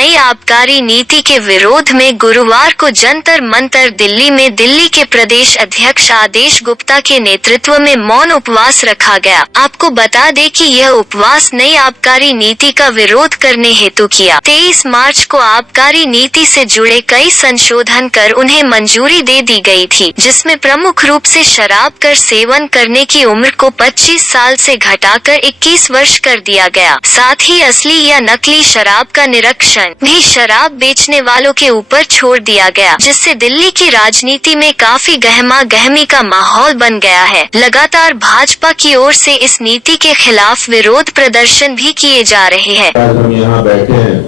नई आबकारी नीति के विरोध में गुरुवार को जंतर मंतर दिल्ली में दिल्ली के प्रदेश अध्यक्ष आदेश गुप्ता के नेतृत्व में मौन उपवास रखा गया। आपको बता दें कि यह उपवास नई आबकारी नीति का विरोध करने हेतु किया। 23 मार्च को आबकारी नीति से जुड़े कई संशोधन कर उन्हें मंजूरी दे दी गई थी, जिसमें प्रमुख रूप से शराब कर सेवन करने की उम्र को 25 साल से घटाकर 21 वर्ष कर दिया गया। साथ ही असली या नकली शराब का निरीक्षण भी शराब बेचने वालों के ऊपर छोड़ दिया गया, जिससे दिल्ली की राजनीति में काफी गहमा गहमी का माहौल बन गया है। लगातार भाजपा की ओर से इस नीति के खिलाफ विरोध प्रदर्शन भी किए जा रहे हैं। आज हम यहाँ बैठे हैं,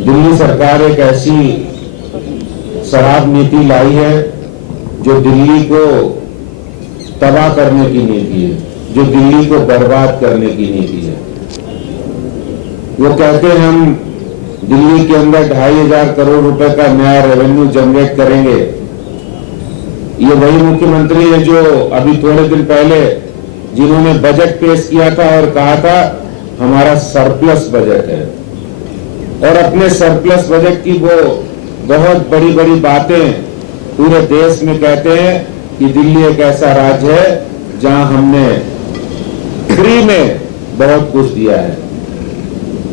दिल्ली सरकार एक ऐसी शराब नीति लाई है जो दिल्ली को तबाह करने की नीति है, जो दिल्ली को बर्बाद करने की नीति है। वो कहते हैं हम दिल्ली के अंदर 2500 करोड़ रुपए का नया रेवेन्यू जनरेट करेंगे। ये वही मुख्यमंत्री है जो अभी थोड़े दिन पहले जिन्होंने बजट पेश किया था और कहा था हमारा सरप्लस बजट है, और अपने सरप्लस बजट की वो बहुत बड़ी बड़ी बातें पूरे देश में कहते हैं कि दिल्ली एक ऐसा राज्य है जहां हमने फ्री में बहुत कुछ दिया है,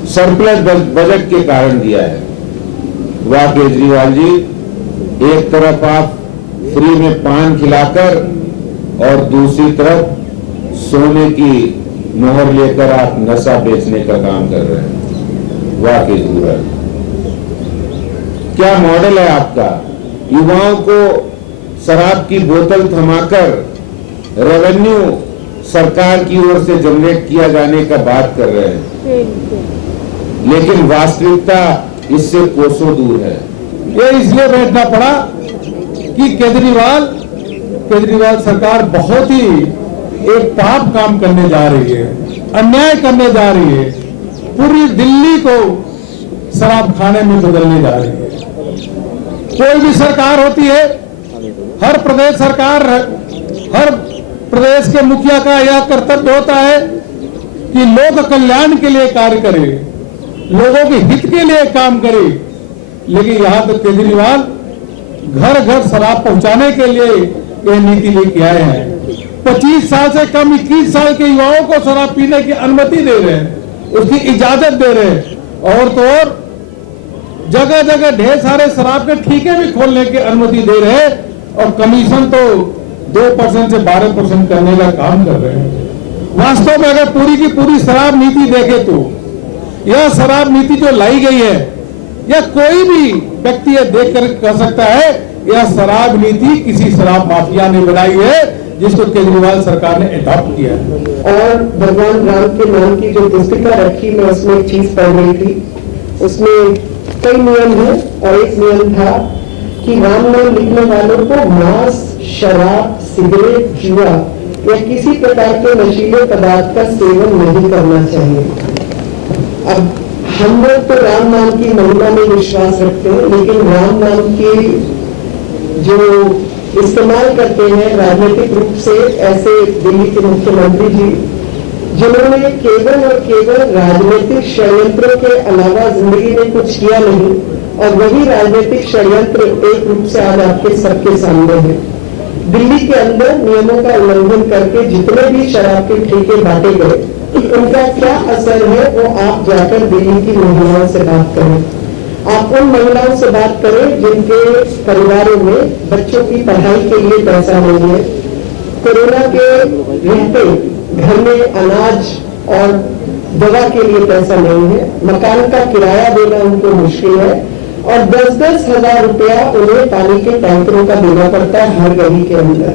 सरप्लस बजट के कारण दिया है। वाह केजरीवाल जी, एक तरफ आप फ्री में पान खिलाकर और दूसरी तरफ सोने की मोहर लेकर आप नशा बेचने का काम कर रहे हैं। वाह केजरीवाल, क्या मॉडल है आपका। युवाओं को शराब की बोतल थमाकर रेवेन्यू सरकार की ओर से जनरेट किया जाने का बात कर रहे हैं, लेकिन वास्तविकता इससे कोसों दूर है। ये इसलिए बैठना पड़ा कि केजरीवाल सरकार बहुत ही एक पाप काम करने जा रही है, अन्याय करने जा रही है, पूरी दिल्ली को शराब खाने में बदलने जा रही है। कोई भी सरकार होती है, हर प्रदेश सरकार, हर प्रदेश के मुखिया का यह कर्तव्य होता है कि लोक कल्याण के लिए कार्य करे, लोगों के हित के लिए काम करे। लेकिन यहां तक केजरीवाल घर घर शराब पहुंचाने के लिए यह नीति लेके आए हैं। 25 साल से कम 21 साल के युवाओं को शराब पीने की अनुमति दे रहे हैं, उसकी इजाजत दे रहे हैं, और तो और जगह जगह ढेर सारे शराब के ठेके भी खोलने की अनुमति दे रहे हैं, और कमीशन तो 2% से 12% करने का काम कर रहे हैं। वास्तव में अगर पूरी की पूरी शराब नीति देखे तो यह शराब नीति जो लाई गई है, यह कोई भी व्यक्ति यह देख कर कह सकता है यह शराब नीति किसी शराब माफिया ने बनाई है, जिसको केजरीवाल सरकार ने अडॉप्ट किया है। और भगवान राम के नाम की जो पुस्तिका रखी, मैं उसमें एक चीज पढ़ रही थी, उसमें कई नियम है, और एक नियम था कि राम नाम लिखने वालों को मांस, शराब, सिगरेट, जुआ या किसी प्रकार के नशीले पदार्थ का सेवन नहीं करना चाहिए। अब हम लोग तो राम नाम की महिमा में विश्वास रखते हैं, लेकिन राम नाम की जो इस्तेमाल करते हैं राजनीतिक रूप से ऐसे दिल्ली के मुख्यमंत्री जी, जिन्होंने केवल और केवल राजनीतिक षड्यंत्रों के अलावा जिंदगी में कुछ किया नहीं, और वही राजनीतिक षड्यंत्र एक रूप से आज आपके सबके सामने है। दिल्ली के अंदर नियमों का उल्लंघन करके जितने भी शराब के ठेके बांटे गए, उनका क्या असर है वो आप जाकर दिल्ली की महिलाओं से बात करें। आप उन महिलाओं से बात करें जिनके परिवारों में बच्चों की पढ़ाई के लिए पैसा नहीं है, कोरोना के रहते घर में अनाज और दवा के लिए पैसा नहीं है, मकान का किराया देना उनको मुश्किल है, और 10-10 हजार रुपया उन्हें पानी के टैंकरों का देना पड़ता है हर गली के अंदर।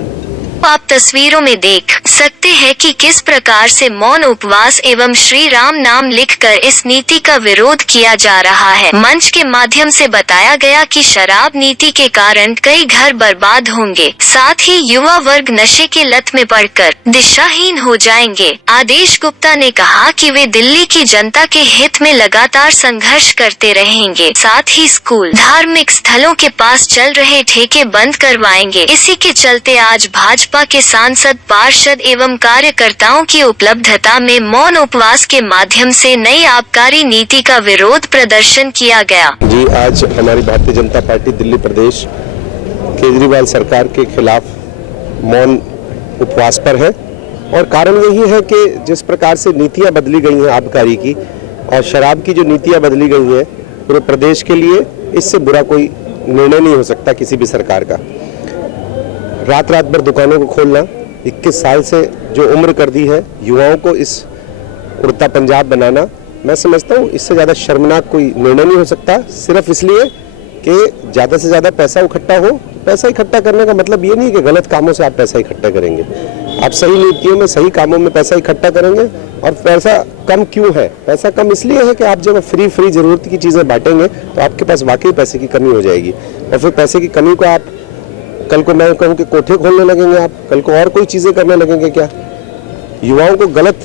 आप तस्वीरों में देख सकते हैं कि किस प्रकार से मौन उपवास एवं श्री राम नाम लिखकर इस नीति का विरोध किया जा रहा है। मंच के माध्यम से बताया गया कि शराब नीति के कारण कई घर बर्बाद होंगे, साथ ही युवा वर्ग नशे के लत में पड़कर दिशाहीन हो जाएंगे। आदेश गुप्ता ने कहा कि वे दिल्ली की जनता के हित में लगातार संघर्ष करते रहेंगे, साथ ही स्कूल, धार्मिक स्थलों के पास चल रहे ठेके बंद करवाएंगे। इसी के चलते आज भाजपा के के सांसद, पार्षद एवं कार्यकर्ताओं की उपलब्धता में मौन उपवास के माध्यम से नई आबकारी नीति का विरोध प्रदर्शन किया गया। जी, आज हमारी भारतीय जनता पार्टी दिल्ली प्रदेश केजरीवाल सरकार के खिलाफ मौन उपवास पर है और कारण यही है कि जिस प्रकार से नीतियां बदली गई हैं आबकारी की और शराब की जो नीतियां बदली गई हैं पूरे प्रदेश के लिए, इससे बुरा कोई निर्णय नहीं हो सकता किसी भी सरकार का। रात रात भर दुकानों को खोलना, 21 साल से जो उम्र कर दी है युवाओं को इस उड़ता पंजाब बनाना, मैं समझता हूँ इससे ज़्यादा शर्मनाक कोई निर्णय नहीं हो सकता। सिर्फ इसलिए कि ज़्यादा से ज़्यादा पैसा इकट्ठा हो। पैसा इकट्ठा करने का मतलब ये नहीं कि गलत कामों से आप पैसा इकट्ठा करेंगे, आप सही नीतियों में सही कामों में पैसा इकट्ठा करेंगे। और पैसा कम क्यों है? पैसा कम इसलिए है कि आप जब फ्री ज़रूरत की चीज़ें बांटेंगे तो आपके पास वाकई पैसे की कमी हो जाएगी और फिर पैसे की कमी को आप कल को मैं कहूँ कि कोठे खोलने लगेंगे, आप कल को और कोई चीज़ें करने लगेंगे। क्या युवाओं को गलत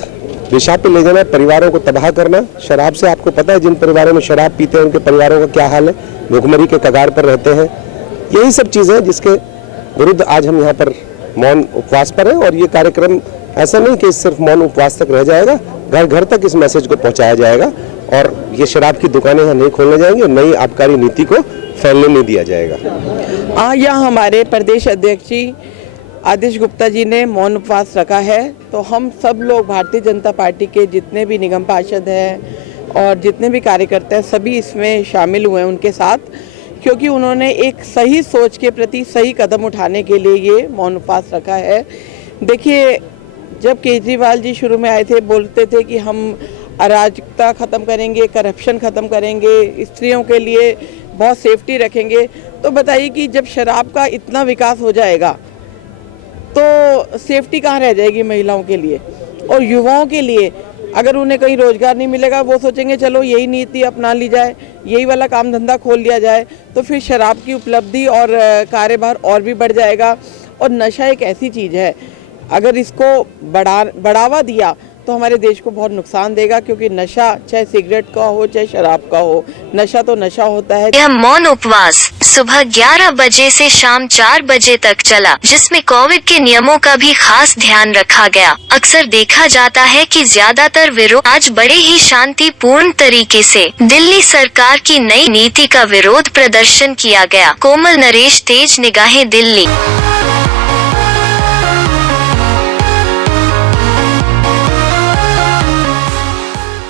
दिशा पे ले जाना, परिवारों को तबाह करना। शराब से आपको पता है जिन परिवारों में शराब पीते हैं उनके परिवारों का क्या हाल है, भूखमरी के कगार पर रहते हैं। यही सब चीज़ें जिसके विरुद्ध आज हम यहाँ पर मौन उपवास पर हैं और ये कार्यक्रम ऐसा नहीं कि सिर्फ मौन उपवास तक रह जाएगा, घर घर तक इस मैसेज को पहुँचाया जाएगा और ये शराब की दुकानें यहाँ नहीं खोलने जाएंगी और नई आबकारी नीति को फैलने नहीं दिया जाएगा। यहाँ हमारे प्रदेश अध्यक्ष जी आदेश गुप्ता जी ने मौन उपवास रखा है, तो हम सब लोग भारतीय जनता पार्टी के जितने भी निगम पार्षद हैं और जितने भी कार्यकर्ता हैं सभी इसमें शामिल हुए हैं उनके साथ, क्योंकि उन्होंने एक सही सोच के प्रति सही कदम उठाने के लिए ये मौन उपवास रखा है। देखिए, जब केजरीवाल जी शुरू में आए थे बोलते थे कि हम अराजकता ख़त्म करेंगे, करप्शन ख़त्म करेंगे, स्त्रियों के लिए बहुत सेफ्टी रखेंगे, तो बताइए कि जब शराब का इतना विकास हो जाएगा तो सेफ्टी कहाँ रह जाएगी महिलाओं के लिए और युवाओं के लिए? अगर उन्हें कहीं रोजगार नहीं मिलेगा वो सोचेंगे चलो यही नीति अपना ली जाए, यही वाला काम धंधा खोल लिया जाए, तो फिर शराब की उपलब्धि और कार्यभार और भी बढ़ जाएगा। और नशा एक ऐसी चीज़ है, अगर इसको बढ़ावा दिया तो हमारे देश को बहुत नुकसान देगा, क्योंकि नशा चाहे सिगरेट का हो चाहे शराब का हो, नशा तो नशा होता है। यह मौन उपवास सुबह 11 बजे से शाम 4 बजे तक चला, जिसमें कोविड के नियमों का भी खास ध्यान रखा गया। अक्सर देखा जाता है कि ज्यादातर विरोध आज बड़े ही शांतिपूर्ण तरीके से दिल्ली सरकार की नई नीति का विरोध प्रदर्शन किया गया। कोमल नरेश, तेज निगाहें, दिल्ली।